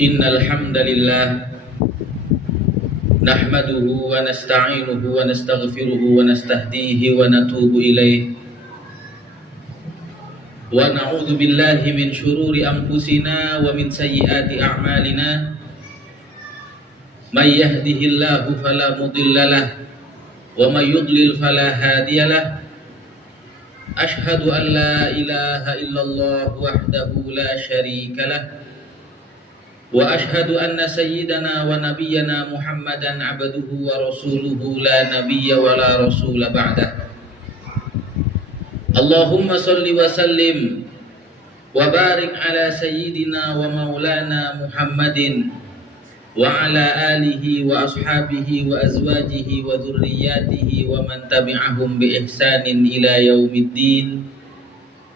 Innal hamdalillah nahmaduhu wa nasta'inuhu wa nastaghfiruhu wa nastahdihi wa natubu ilaih wa na'udzu billahi min syururi anfusina wa min sayyiati a'malina may yahdihillahu fala mudhillalah wa may yudlil fala hadiyalah. Ashhadu an la ilaha illallah wahdahu la syarikalah wa ashhadu anna sayyidana wa nabiyyana Muhammadan abduhu wa rasuluhu la nabiyya wa la rasula ba'dah. Allahumma salli wa sallim wa barik ala sayyidina wa maulana Muhammadin wa ala alihi wa ashabihi wa azwajihi wa dhurriyyatihi wa man tabi'ahum bi ihsanin ila yaumiddin.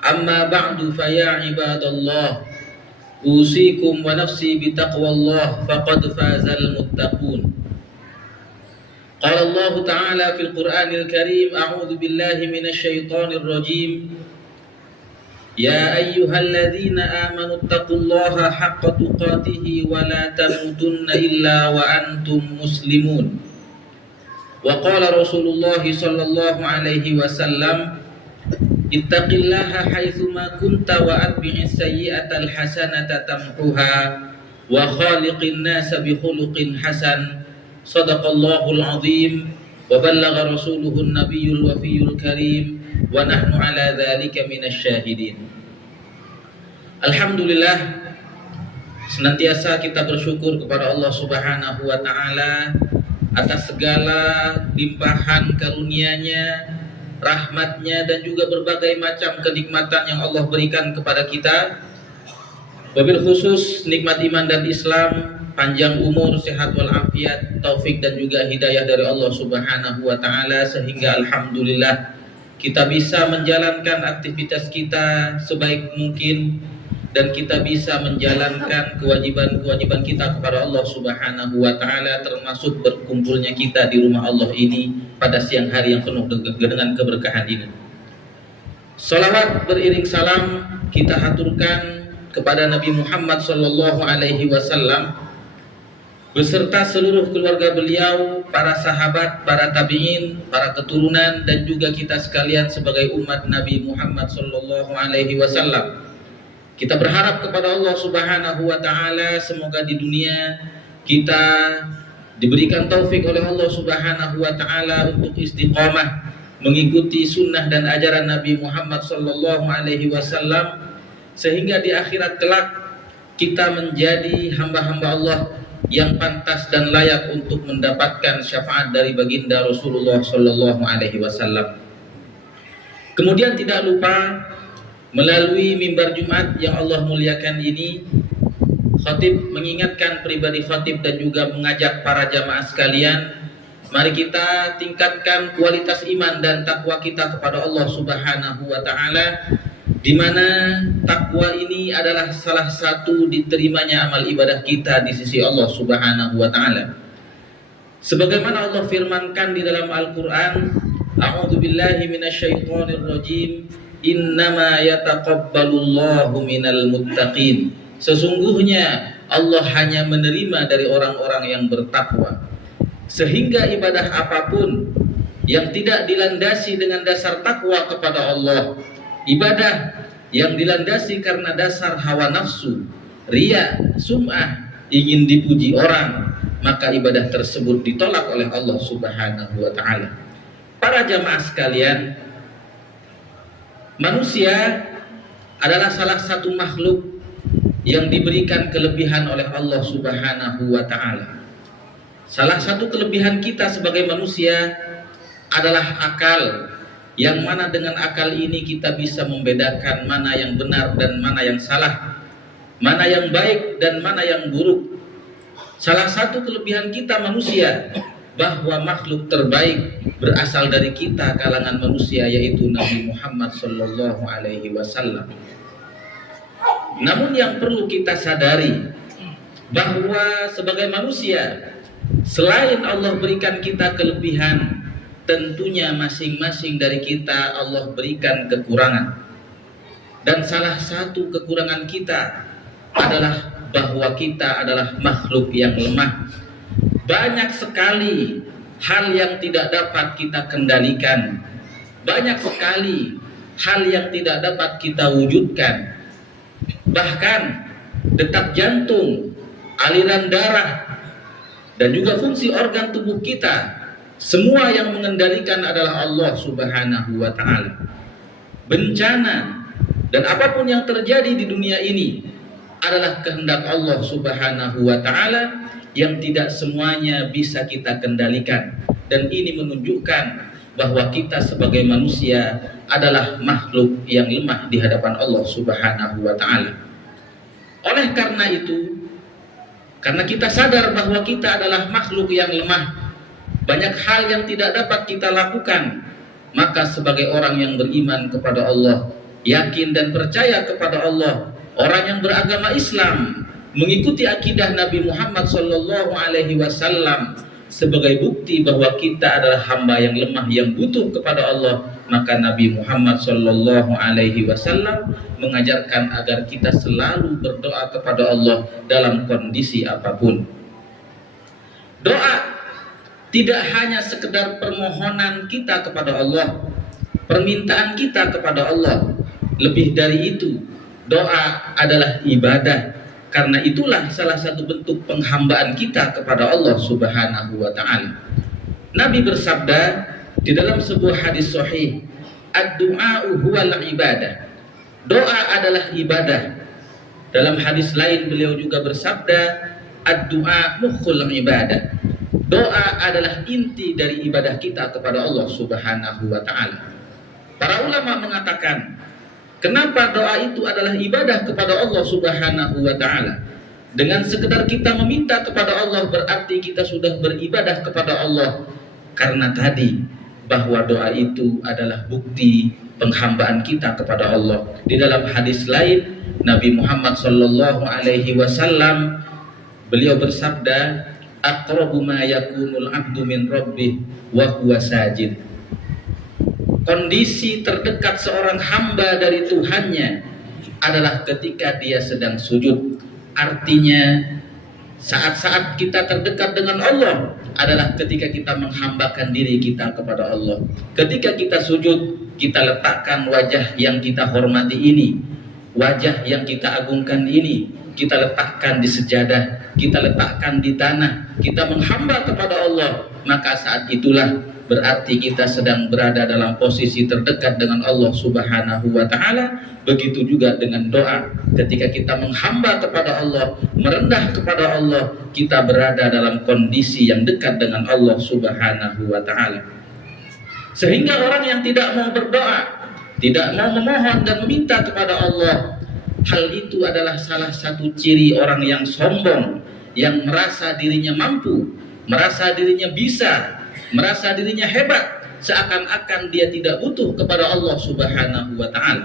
Amma ba'du, fa ya ibadallah, usikum wa nafsi bitaqwallah faqad fazal muttaqun. Qala Allah Ta'ala fil Qur'anil Karim, a'udzu billahi minasy syaithanir rajim. Ya ayyuhalladzina amanu taqullaha haqqa tuqatih wa la tamutunna illa wa antum muslimun. Wa qala Rasulullah sallallahu alaihi wasallam, ittaqillaha haitsuma kunta wa atbi'is sayyi'atal hasanata tamhuha wa khaliqin nasa bi khuluqin hasan. Shadaqallahul azim wa ballagha rasuluhun nabiyyul wafiyul karim wa nahnu ala dzalika minasy syahidin. Alhamdulillah, senantiasa kita bersyukur kepada Allah Subhanahu wa taala atas segala limpahan karunia-Nya, rahmat-Nya, dan juga berbagai macam kenikmatan yang Allah berikan kepada kita. Wabil khusus nikmat iman dan Islam, panjang umur, sehat walafiat, taufik dan juga hidayah dari Allah Subhanahu wa taala, sehingga alhamdulillah kita bisa menjalankan aktivitas kita sebaik mungkin dan kita bisa menjalankan kewajiban-kewajiban kita kepada Allah Subhanahu wa taala, termasuk berkumpulnya kita di rumah Allah ini pada siang hari yang penuh dengan keberkahan ini. Salawat beriring salam kita haturkan kepada Nabi Muhammad sallallahu alaihi wasallam beserta seluruh keluarga beliau, para sahabat, para tabi'in, para keturunan, dan juga kita sekalian sebagai umat Nabi Muhammad sallallahu alaihi wasallam. Kita berharap kepada Allah Subhanahu wa taala semoga di dunia kita diberikan taufik oleh Allah Subhanahu wa taala untuk istiqamah mengikuti sunnah dan ajaran Nabi Muhammad sallallahu alaihi wasallam, sehingga di akhirat kelak kita menjadi hamba-hamba Allah yang pantas dan layak untuk mendapatkan syafaat dari baginda Rasulullah sallallahu alaihi wasallam. Kemudian tidak lupa, melalui mimbar Jumat yang Allah muliakan ini, khatib mengingatkan pribadi khatib dan juga mengajak para jamaah sekalian, mari kita tingkatkan kualitas iman dan takwa kita kepada Allah Subhanahu wa taala, di mana takwa ini adalah salah satu diterimanya amal ibadah kita di sisi Allah Subhanahu wa taala. Sebagaimana Allah firmankan di dalam Al-Qur'an, a'udzu billahi minasyaitonir rajim, innama yataqabbalullahu minal muttaqin. Sesungguhnya Allah hanya menerima dari orang-orang yang bertakwa. Sehingga ibadah apapun yang tidak dilandasi dengan dasar takwa kepada Allah, ibadah yang dilandasi karena dasar hawa nafsu, riya, sum'ah, ingin dipuji orang, maka ibadah tersebut ditolak oleh Allah Subhanahu wa taala. Para jamaah sekalian, manusia adalah salah satu makhluk yang diberikan kelebihan oleh Allah Subhanahu wa taala. Salah satu kelebihan kita sebagai manusia adalah akal, yang mana dengan akal ini kita bisa membedakan mana yang benar dan mana yang salah, mana yang baik dan mana yang buruk. Salah satu kelebihan kita manusia, bahwa makhluk terbaik berasal dari kita kalangan manusia, yaitu Nabi Muhammad sallallahu alaihi wasallam. Namun yang perlu kita sadari, bahwa sebagai manusia, selain Allah berikan kita kelebihan, tentunya masing-masing dari kita Allah berikan kekurangan. Dan salah satu kekurangan kita adalah bahwa kita adalah makhluk yang lemah. Banyak sekali hal yang tidak dapat kita kendalikan. Banyak sekali hal yang tidak dapat kita wujudkan. Bahkan detak jantung, aliran darah, dan juga fungsi organ tubuh kita, semua yang mengendalikan adalah Allah Subhanahu wa ta'ala. Bencana dan apapun yang terjadi di dunia ini adalah kehendak Allah Subhanahu wa ta'ala yang tidak semuanya bisa kita kendalikan. Dan ini menunjukkan bahwa kita sebagai manusia adalah makhluk yang lemah di hadapan Allah Subhanahu wa ta'ala. Oleh karena itu, karena kita sadar bahwa kita adalah makhluk yang lemah, banyak hal yang tidak dapat kita lakukan, maka sebagai orang yang beriman kepada Allah, yakin dan percaya kepada Allah, orang yang beragama Islam, mengikuti akidah Nabi Muhammad SAW sebagai bukti bahwa kita adalah hamba yang lemah yang butuh kepada Allah, maka Nabi Muhammad SAW mengajarkan agar kita selalu berdoa kepada Allah dalam kondisi apapun. Doa tidak hanya sekedar permohonan kita kepada Allah, permintaan kita kepada Allah. Lebih dari itu, doa adalah ibadah. Karena itulah salah satu bentuk penghambaan kita kepada Allah Subhanahu wa ta'ala. Nabi bersabda di dalam sebuah hadis sahih, ad-du'a'u huwal ibadah. Doa adalah ibadah. Dalam hadis lain beliau juga bersabda, ad-du'a mukhul ibadah. Doa adalah inti dari ibadah kita kepada Allah Subhanahu wa ta'ala. Para ulama mengatakan, kenapa doa itu adalah ibadah kepada Allah Subhanahu wa ta'ala? Dengan sekedar kita meminta kepada Allah berarti kita sudah beribadah kepada Allah. Karena tadi bahwa doa itu adalah bukti penghambaan kita kepada Allah. Di dalam hadis lain Nabi Muhammad SAW beliau bersabda, aqrabu ma yakunul abdu min rabbih wa huwa sajid. Kondisi terdekat seorang hamba dari Tuhannya adalah ketika dia sedang sujud. Artinya saat-saat kita terdekat dengan Allah adalah ketika kita menghambakan diri kita kepada Allah. Ketika kita sujud, kita letakkan wajah yang kita hormati ini, wajah yang kita agungkan ini, kita letakkan di sejadah, kita letakkan di tanah, kita menghamba kepada Allah. Maka saat itulah berarti kita sedang berada dalam posisi terdekat dengan Allah Subhanahu wa ta'ala. Begitu juga dengan doa. Ketika kita menghamba kepada Allah, merendah kepada Allah, kita berada dalam kondisi yang dekat dengan Allah Subhanahu wa ta'ala. Sehingga orang yang tidak mau berdoa, tidak mau memohon dan meminta kepada Allah, hal itu adalah salah satu ciri orang yang sombong, yang merasa dirinya mampu, merasa dirinya bisa, merasa dirinya hebat, seakan-akan dia tidak butuh kepada Allah Subhanahu wa ta'ala.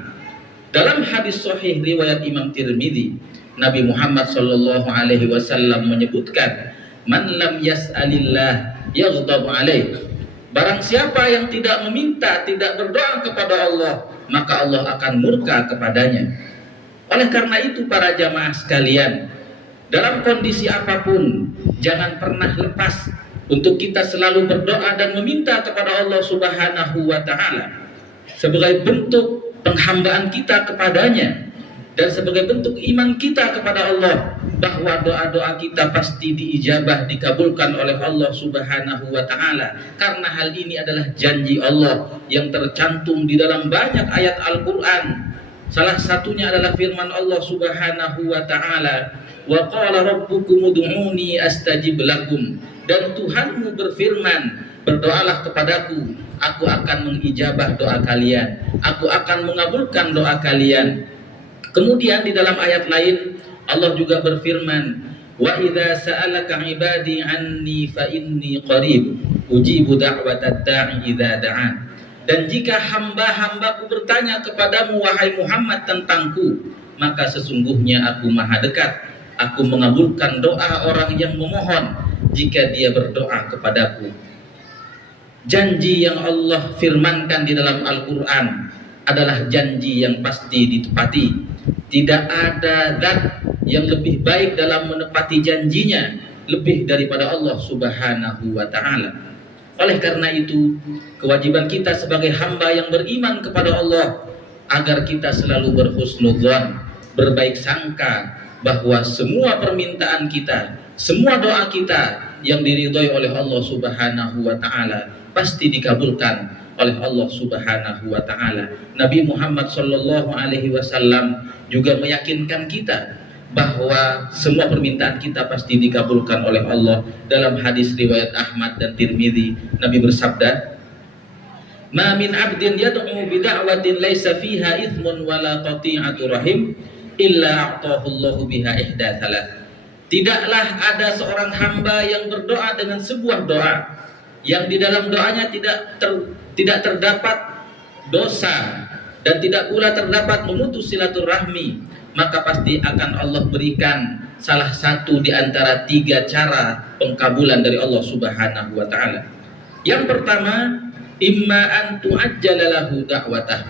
Dalam hadis sahih riwayat Imam Tirmidzi, Nabi Muhammad SAW menyebutkan, man lam yas'alillah yaghdab alaih. Barang siapa yang tidak meminta, tidak berdoa kepada Allah, maka Allah akan murka kepadanya. Oleh karena itu para jamaah sekalian, dalam kondisi apapun jangan pernah lepas untuk kita selalu berdoa dan meminta kepada Allah Subhanahu wa ta'ala sebagai bentuk penghambaan kita kepadanya dan sebagai bentuk iman kita kepada Allah bahwa doa-doa kita pasti diijabah, dikabulkan oleh Allah Subhanahu wa ta'ala. Karena hal ini adalah janji Allah yang tercantum di dalam banyak ayat Al-Quran. Salah satunya adalah firman Allah Subhanahu wa ta'ala, wa qala rabbukum ud'uni astajib lakum. Dan Tuhanmu berfirman, berdoalah kepadaku, aku akan mengijabah doa kalian, aku akan mengabulkan doa kalian. Kemudian di dalam ayat lain Allah juga berfirman, wa idza sa'alaka ibadi anni fa inni qarib ujibu da'watad da'i idza da'an. Dan jika hamba-hambaku bertanya kepadamu wahai Muhammad tentangku, maka sesungguhnya aku maha dekat, aku mengabulkan doa orang yang memohon jika dia berdoa kepadaku. Janji yang Allah firmankan di dalam Al-Quran adalah janji yang pasti ditepati. Tidak ada zat yang lebih baik dalam menepati janjinya lebih daripada Allah Subhanahu wa ta'ala. Oleh karena itu, kewajiban kita sebagai hamba yang beriman kepada Allah agar kita selalu berhusnudzon, berbaik sangka bahwa semua permintaan kita, semua doa kita yang diridhoi oleh Allah Subhanahu wa ta'ala pasti dikabulkan oleh Allah Subhanahu wa ta'ala. Nabi Muhammad sallallahu alaihi wasallam juga meyakinkan kita bahwa semua permintaan kita pasti dikabulkan oleh Allah. Dalam hadis riwayat Ahmad dan Tirmidzi, Nabi bersabda, "Ma min 'abdin yad'u bi da'watin laisa fiha itsmun wala qati'atu rahim illa a'tahu Allahu biha ihda thalath." Tidaklah ada seorang hamba yang berdoa dengan sebuah doa yang di dalam doanya tidak terdapat dosa dan tidak pula terdapat memutus silaturahmi, maka pasti akan Allah berikan salah satu di antara 3 cara pengkabulan dari Allah Subhanahu wa ta'ala. Yang pertama, imma an tu'ajjala lahu da'watah.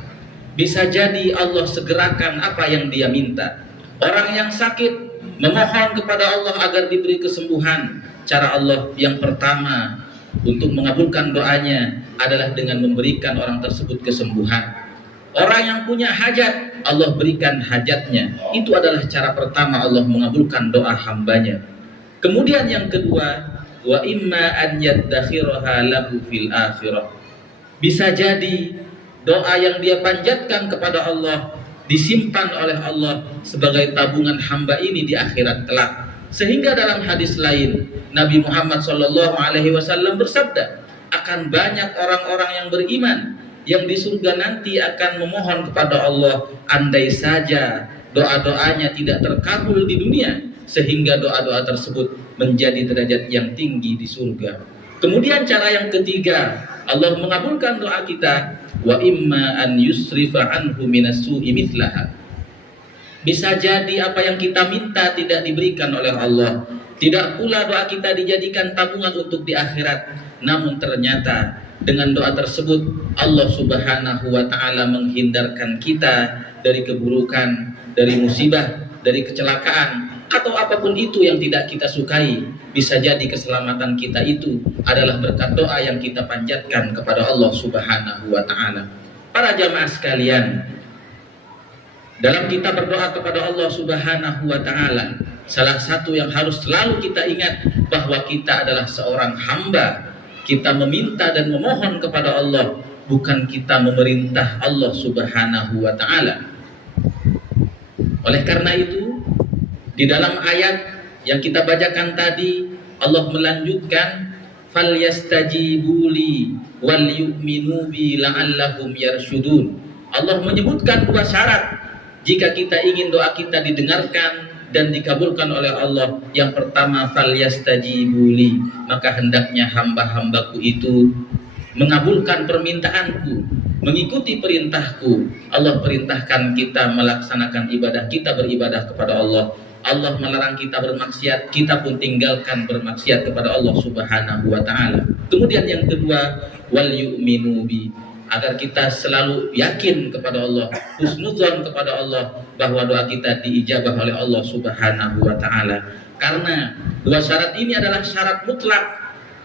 Bisa jadi Allah segerakan apa yang dia minta. Orang yang sakit memohon kepada Allah agar diberi kesembuhan. Cara Allah yang pertama untuk mengabulkan doanya adalah dengan memberikan orang tersebut kesembuhan. Orang yang punya hajat, Allah berikan hajatnya. Itu adalah cara pertama Allah mengabulkan doa hambanya. Kemudian yang kedua, wa imma an yaddakhiraha lahu fil akhirah. Bisa jadi doa yang dia panjatkan kepada Allah disimpan oleh Allah sebagai tabungan hamba ini di akhirat kelak. Sehingga dalam hadis lain Nabi Muhammad SAW bersabda, akan banyak orang-orang yang beriman yang di surga nanti akan memohon kepada Allah, andai saja doa-doanya tidak terkabul di dunia, sehingga doa-doa tersebut menjadi derajat yang tinggi di surga. Kemudian cara yang ketiga, Allah mengabulkan doa kita, wa imma an yusrifa anhu minas su'i mithlaha. Bisa jadi apa yang kita minta tidak diberikan oleh Allah, tidak pula doa kita dijadikan tabungan untuk di akhirat, namun ternyata dengan doa tersebut Allah Subhanahu wa ta'ala menghindarkan kita dari keburukan, dari musibah, dari kecelakaan, atau apapun itu yang tidak kita sukai. Bisa jadi keselamatan kita itu adalah berkat doa yang kita panjatkan kepada Allah Subhanahu wa ta'ala. Para jamaah sekalian, dalam kita berdoa kepada Allah Subhanahu wa ta'ala, salah satu yang harus selalu kita ingat bahwa kita adalah seorang hamba. Kita meminta dan memohon kepada Allah, bukan kita memerintah Allah Subhanahu wa ta'ala. Oleh karena itu, di dalam ayat yang kita bacakan tadi, Allah melanjutkan, falyastajibu li wal yu'minu bi la'allahum yarshudun. Allah menyebutkan 2 syarat jika kita ingin doa kita didengarkan dan dikabulkan oleh Allah. Yang pertama, falyastajibu li, maka hendaknya hamba-hambaku itu mengabulkan permintaanku, mengikuti perintahku. Allah perintahkan kita melaksanakan ibadah, kita beribadah kepada Allah. Allah melarang kita bermaksiat, kita pun tinggalkan bermaksiat kepada Allah Subhanahu wa ta'ala. Kemudian yang kedua, wal yu'minu bi, agar kita selalu yakin kepada Allah, husnudzon kepada Allah bahwa doa kita diijabah oleh Allah Subhanahu wa ta'ala. Karena 2 syarat ini adalah syarat mutlak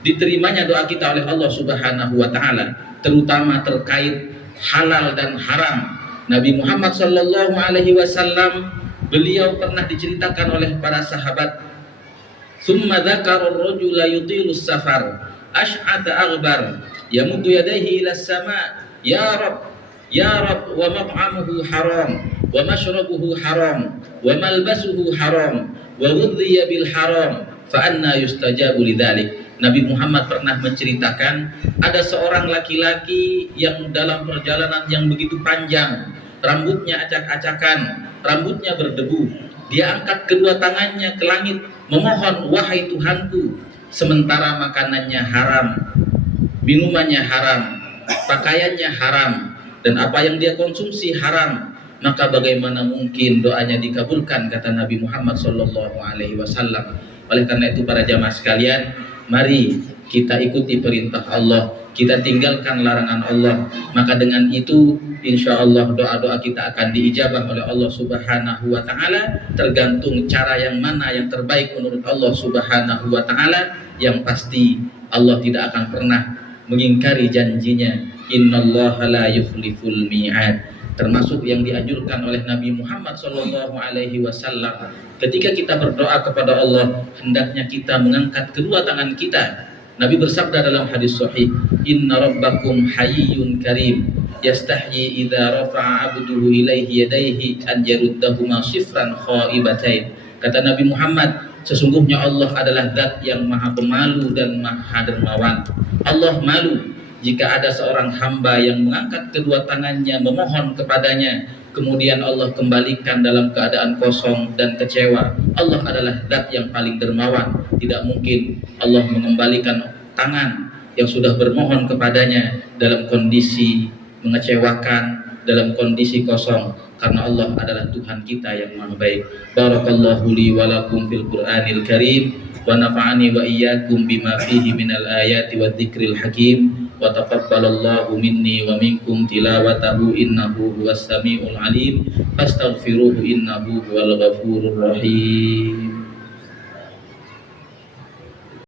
diterimanya doa kita oleh Allah Subhanahu wa ta'ala, terutama terkait halal dan haram. Nabi Muhammad sallallahu alaihi wasallam, beliau pernah diceritakan oleh para sahabat, summa dzakara ar-rajula yutilus safar ash'ata aghbar yamuddu yadayhi ila as-sama' ya rab wa mat'amuhu haram wa mashrabuhu haram wa malbasuhu haram wa ghudhiya bil haram fa anna yustajabu lidzalik. Nabi Muhammad pernah menceritakan ada seorang laki-laki yang dalam perjalanan yang begitu panjang, rambutnya acak-acakan, rambutnya berdebu. Dia angkat kedua tangannya ke langit memohon, wahai Tuhanku, sementara makanannya haram, minumannya haram, pakaiannya haram, dan apa yang dia konsumsi haram, maka bagaimana mungkin doanya dikabulkan, kata Nabi Muhammad SAW. Oleh karena itu para jamaah sekalian, Mari kita ikuti perintah Allah, kita tinggalkan larangan Allah. Maka dengan itu insya Allah doa-doa kita akan diijabah oleh Allah Subhanahu wa Ta'ala. Tergantung cara yang mana yang terbaik menurut Allah Subhanahu wa Ta'ala. Yang pasti Allah tidak akan pernah mengingkari janjinya. Innallaha la yukhliful mi'ad. Termasuk yang dianjurkan oleh Nabi Muhammad SAW, ketika kita berdoa kepada Allah, hendaknya kita mengangkat kedua tangan kita. Nabi bersabda dalam hadis sahih, Inna rabbakum hayyun karim, yastahyi idza rafa'a abduhu ilaihi yadayhi an yaruddahuma sifran khaibatain. Kata Nabi Muhammad, sesungguhnya Allah adalah zat yang maha pemalu dan maha dermawan. Allah malu jika ada seorang hamba yang mengangkat kedua tangannya memohon kepadanya, kemudian Allah kembalikan dalam keadaan kosong dan kecewa. Allah adalah zat yang paling dermawan. Tidak mungkin Allah mengembalikan tangan yang sudah bermohon kepadanya dalam kondisi mengecewakan, dalam kondisi kosong, karena Allah adalah Tuhan kita yang maha baik. Barakallahu li wa lakum fil Qur'anil Karim wa nafa'ani wa iyyakum bima fihi minal ayati wa dzikril hakim. Wa taqabbalallahu minni wa minkum tilawatahu innahu huwas samiul alim. Fastaghfiruhu innahu huwal ghafurur rahim.